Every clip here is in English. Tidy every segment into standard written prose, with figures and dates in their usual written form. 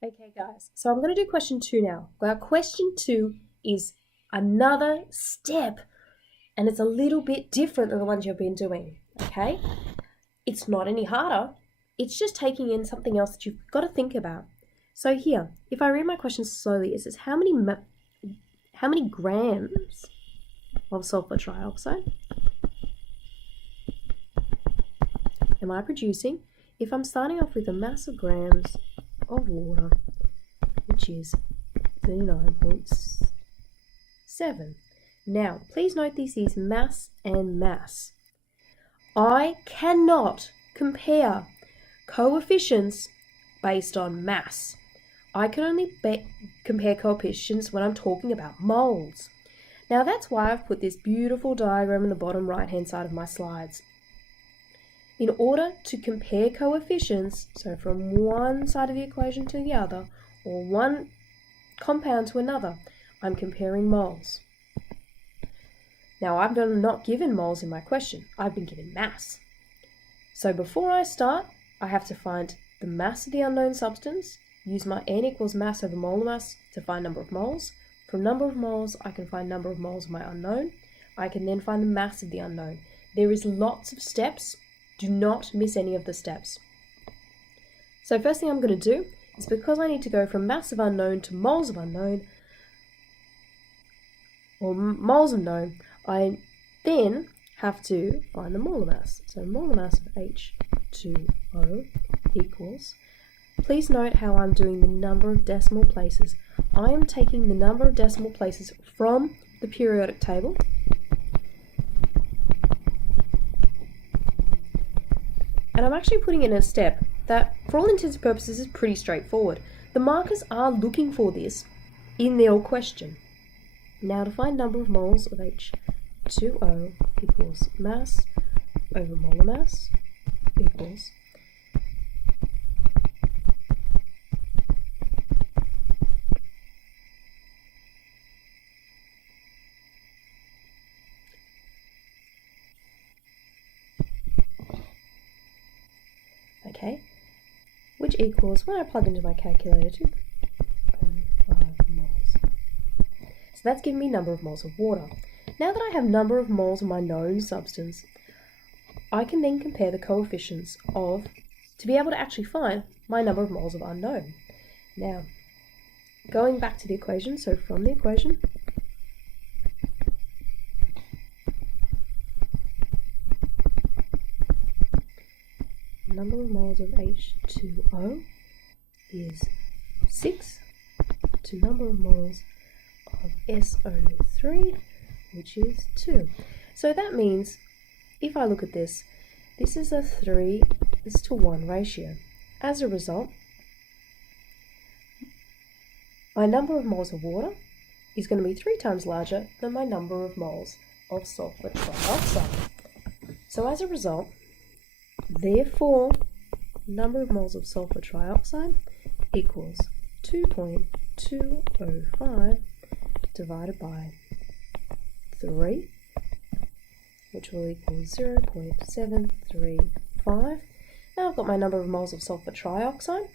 Okay, guys, so I'm going to do question 2 now. Well, question 2 is another step, and it's a little bit different than the ones you've been doing, okay? It's not any harder. It's just taking in something else that you've got to think about. So here, if I read my question slowly, it says how many grams of sulfur trioxide am I producing if I'm starting off with a mass of grams of water, which is 39.7. Now, please note this is mass and mass. I cannot compare coefficients based on mass. I can only compare coefficients when I'm talking about moles. Now that's why I've put this beautiful diagram in the bottom right hand side of my slides. In order to compare coefficients, so from one side of the equation to the other, or one compound to another, I'm comparing moles. Now I'm not given moles in my question, I've been given mass. So before I start, I have to find the mass of the unknown substance, use my N equals mass over molar mass to find number of moles. From number of moles, I can find number of moles of my unknown. I can then find the mass of the unknown. There is lots of steps. Do not miss any of the steps. So first thing I'm going to do is, because I need to go from mass of unknown to moles of unknown, or moles of known, I then have to find the molar mass. So molar mass of H2O equals, please note how I'm doing the number of decimal places. I am taking the number of decimal places from the periodic table, and I'm actually putting in a step that, for all intents and purposes, is pretty straightforward. The markers are looking for this in their question. Now to find number of moles of H2O equals mass over molar mass equals which equals, when I plug into my calculator, 2.5 moles. So that's giving me number of moles of water. Now that I have number of moles of my known substance, I can then compare the coefficients to be able to actually find my number of moles of unknown. Now, going back to the equation, so from the equation, number of moles of H2O is 6 to number of moles of SO3, which is 2. So that means, if I look at this, this is a 3:1 ratio. As a result, my number of moles of water is going to be 3 times larger than my number of moles of sulfur trioxide. So as a result, therefore, number of moles of sulfur trioxide equals 2.205 divided by 3, which will equal 0.735. Now I've got my number of moles of sulfur trioxide.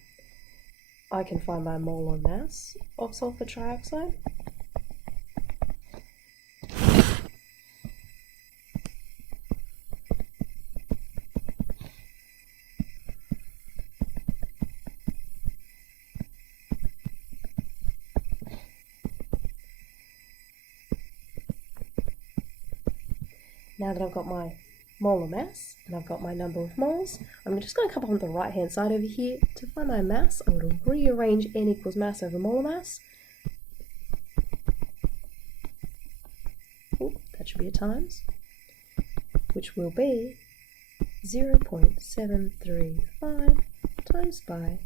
I can find my molar mass of sulfur trioxide. Now that I've got my molar mass and I've got my number of moles, I'm just going to come up on the right hand side over here. To find my mass, I'm going to rearrange N equals mass over molar mass. That should be a times, which will be 0.735 times by,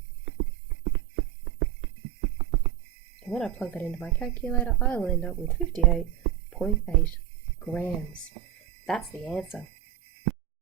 and when I plug that into my calculator, I will end up with 58.8 grams. That's the answer.